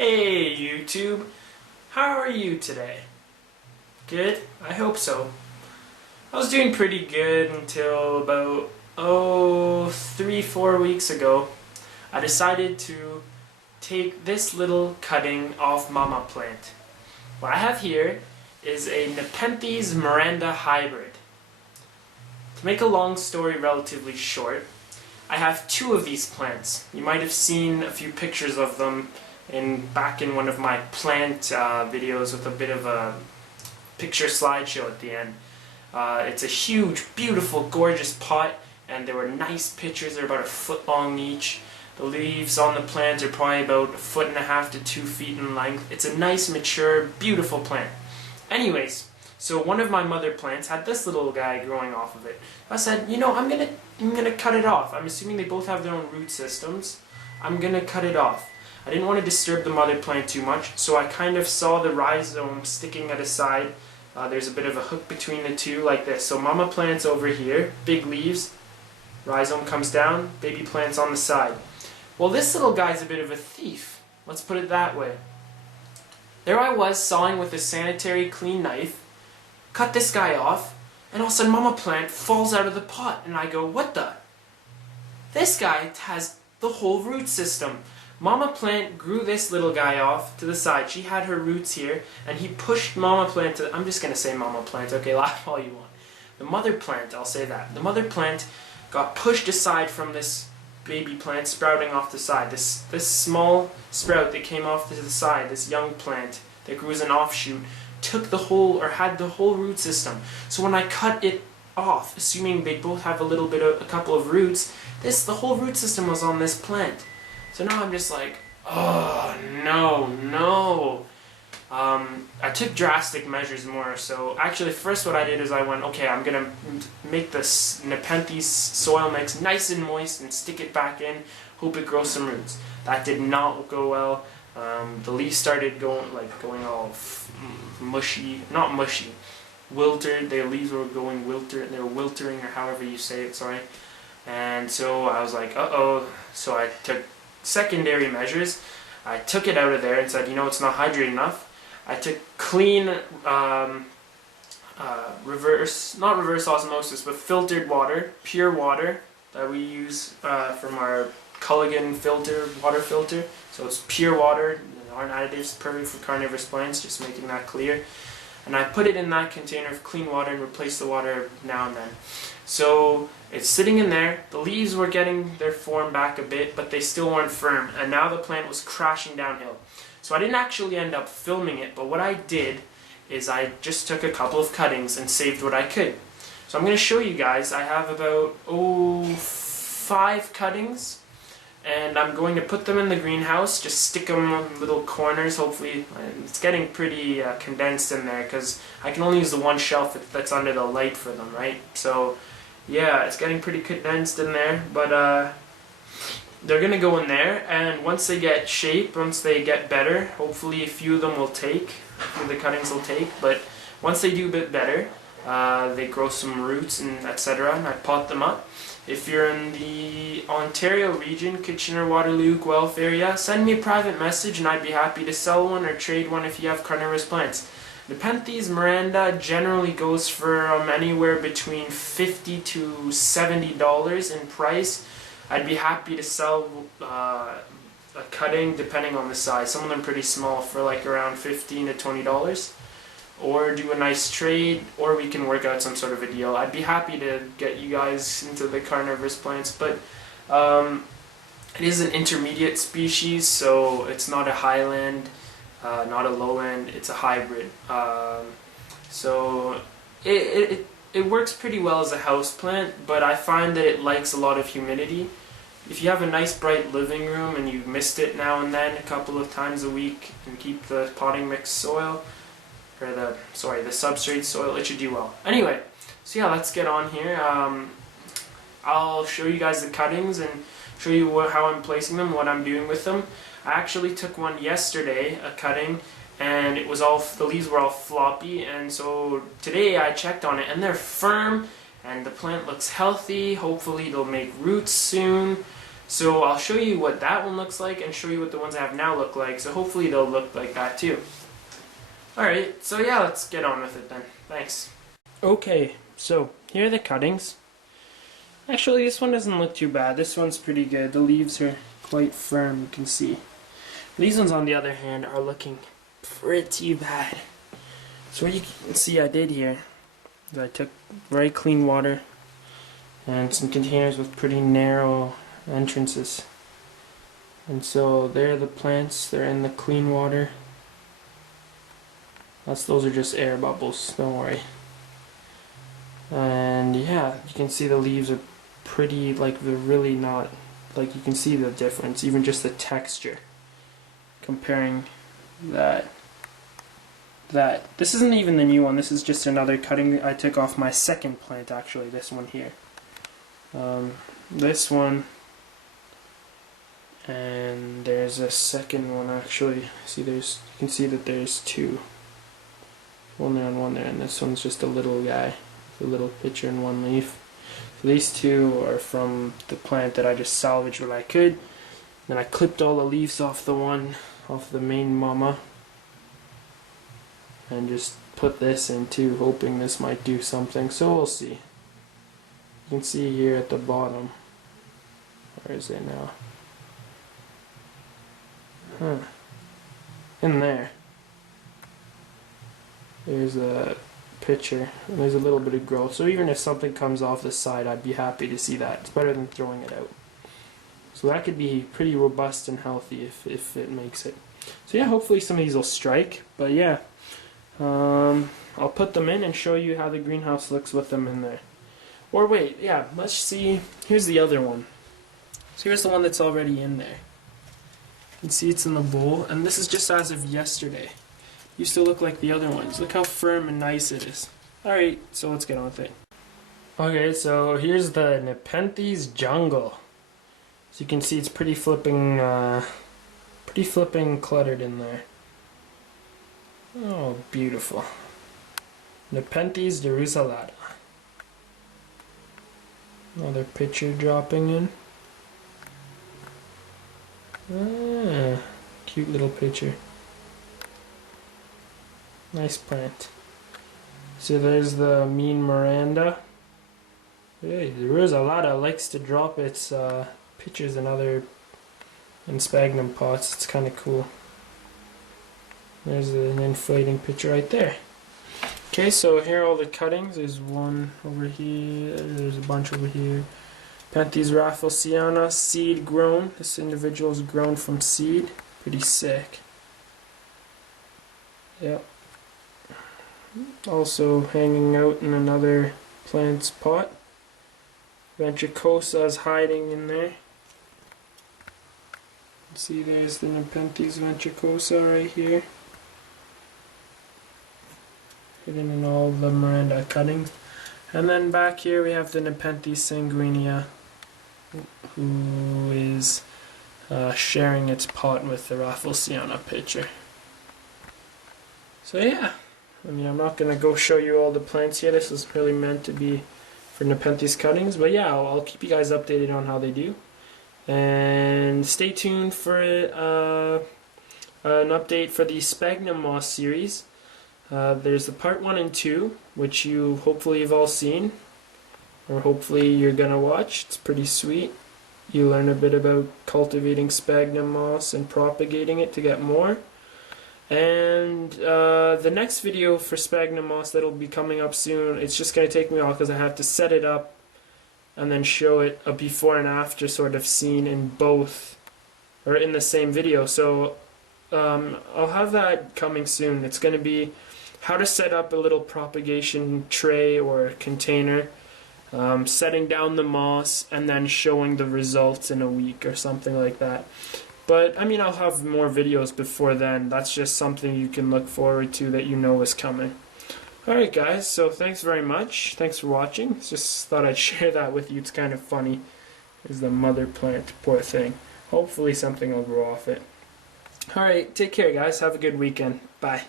Hey YouTube, how are you today? Good? I hope so. I was doing pretty good until about 3-4 weeks ago. I decided to take this little cutting off mama plant. What I have here is a Nepenthes Miranda hybrid. To make a long story relatively short, I have two of these plants. You might have seen a few pictures of them back in one of my plant videos with a bit of a picture slideshow at the end. It's a huge, beautiful, gorgeous pot, and there were nice pictures. They're about 1 foot long each. The leaves on the plant are probably about 1.5 to 2 feet in length. It's a nice, mature, beautiful plant. Anyways, so one of my mother plants had this little guy growing off of it. I said, you know, I'm gonna cut it off. I'm assuming they both have their own root systems. I'm gonna cut it off. I didn't want to disturb the mother plant too much, so I kind of saw the rhizome sticking at a side. There's a bit of a hook between the two, like this. So mama plant's over here, big leaves, rhizome comes down, baby plant's on the side. Well, this little guy's a bit of a thief. Let's put it that way. There I was, sawing with a sanitary clean knife, cut this guy off, and all of a sudden mama plant falls out of the pot, and I go, what the? This guy has the whole root system. Mama plant grew this little guy off to the side. She had her roots here, and he pushed mama plant to, I'm just going to say mama plant, okay, laugh all you want. The mother plant, I'll say that. The mother plant got pushed aside from this baby plant sprouting off the side. This small sprout that came off to the side, this young plant that grew as an offshoot, took the whole, or had the whole root system. So when I cut it off, assuming they both have a couple of roots, the whole root system was on this plant. So now I'm just like, oh no. I took drastic measures more. So actually first what I did is I went, okay, I'm going to make this Nepenthes soil mix nice and moist and stick it back in, hope it grows some roots. That did not go well. The leaves started going all mushy, not mushy, wilted. The leaves were going wilted, they were wiltering, or however you say it, sorry. And so I was like, uh-oh. So I took secondary measures. I took it out of there and said, you know, it's not hydrated enough. I took clean, not reverse osmosis, but filtered water, pure water that we use from our Culligan water filter. So it's pure water, there aren't additives, perfect for carnivorous plants, just making that clear. And I put it in that container of clean water and replace the water now and then. So it's sitting in there. The leaves were getting their form back a bit, but they still weren't firm, and now the plant was crashing downhill. So I didn't actually end up filming it, but what I did is I just took a couple of cuttings and saved what I could. So I'm going to show you guys. I have about 5 cuttings, and I'm going to put them in the greenhouse, just stick them on little corners. Hopefully it's getting pretty condensed in there, because I can only use the one shelf that's under the light for them, right? So yeah, it's getting pretty condensed in there, but they're going to go in there, and once they get shape, once they get better, hopefully a few of them will take, a few of the cuttings will take, but once they do a bit better, they grow some roots and etc., and I pot them up. If you're in the Ontario region, Kitchener, Waterloo, Guelph area, send me a private message and I'd be happy to sell one or trade one if you have carnivorous plants. Nepenthes Miranda generally goes for anywhere between $50 to $70 in price. I'd be happy to sell a cutting depending on the size. Some of them pretty small for like around $15 to $20. Or do a nice trade, or we can work out some sort of a deal. I'd be happy to get you guys into the carnivorous plants, but it is an intermediate species, so it's not a highland, not a lowland, it's a hybrid. So it works pretty well as a house plant, but I find that it likes a lot of humidity. If you have a nice bright living room and you mist it now and then a couple of times a week and keep the potting mix soil, or the substrate soil, it should do well. Anyway, so yeah, let's get on here. I'll show you guys the cuttings and show you how I'm placing them, what I'm doing with them. I actually took one yesterday, a cutting, and it was the leaves were all floppy, and so today I checked on it and they're firm and the plant looks healthy. Hopefully it'll make roots soon. So I'll show you what that one looks like and show you what the ones I have now look like. So hopefully they'll look like that too. Alright, so yeah, let's get on with it then. Thanks. Okay, so here are the cuttings. Actually, this one doesn't look too bad. This one's pretty good. The leaves are quite firm, you can see. These ones, on the other hand, are looking pretty bad. So what you can see I did here is I took very clean water and some containers with pretty narrow entrances. And so there are the plants, they're in the clean water. Those are just air bubbles, don't worry. And yeah, you can see the leaves are pretty, like they're really not, like you can see the difference, even just the texture. Comparing that. This isn't even the new one, this is just another cutting I took off my second plant actually, this one here. This one, and there's a second one actually. See, you can see that there's two. One there and one there, and this one's just a little guy, a little pitcher and one leaf. So these two are from the plant that I just salvaged what I could. Then I clipped all the leaves off the main mama, and just put this in too, hoping this might do something. So we'll see. You can see here at the bottom. Where is it now? In there. There's a pitcher, and there's a little bit of growth. So even if something comes off the side, I'd be happy to see that. It's better than throwing it out. So that could be pretty robust and healthy if it makes it. So yeah, hopefully some of these will strike. But yeah, I'll put them in and show you how the greenhouse looks with them in there. Or wait, yeah, let's see. Here's the other one. So here's the one that's already in there. You can see it's in the bowl, and this is just as of yesterday. Used to look like the other ones. Look how firm and nice it is. Alright, so let's get on with it. Okay, so here's the Nepenthes jungle. So you can see it's pretty flipping cluttered in there. Oh, beautiful. Nepenthes Jerusalem. Another picture dropping in. Ah, cute little picture. Nice plant. So there's the mean Miranda. Hey, the Jerusalem likes to drop its pictures in sphagnum pots. It's kind of cool. There's an inflating picture right there. Okay, so here are all the cuttings. There's one over here, there's a bunch over here. Nepenthes Raphaelciana, seed grown. This individual is grown from seed. Pretty sick. Yep. Also hanging out in another plant's pot. Ventricosa is hiding in there. See, there's the Nepenthes ventricosa right here. Hidden in all the Miranda cuttings. And then back here we have the Nepenthes sanguinea, who is sharing its pot with the Raphaelciana pitcher. So yeah, I mean, I'm not going to go show you all the plants here. This is really meant to be for Nepenthes cuttings. But yeah, I'll keep you guys updated on how they do. And stay tuned for an update for the sphagnum moss series. There's the part 1 and 2, which you hopefully have all seen, or hopefully you're gonna watch. It's pretty sweet. You learn a bit about cultivating sphagnum moss and propagating it to get more. And the next video for sphagnum moss that'll be coming up soon, it's just gonna take me a while because I have to set it up and then show it a before and after sort of scene in both, or in the same video. So I'll have that coming soon. It's going to be how to set up a little propagation tray or container, setting down the moss, and then showing the results in a week or something like that. But I mean, I'll have more videos before then. That's just something you can look forward to that you know is coming. Alright guys, so thanks very much. Thanks for watching. Just thought I'd share that with you. It's kind of funny. Is the mother plant, poor thing. Hopefully something will grow off it. Alright, take care guys. Have a good weekend. Bye.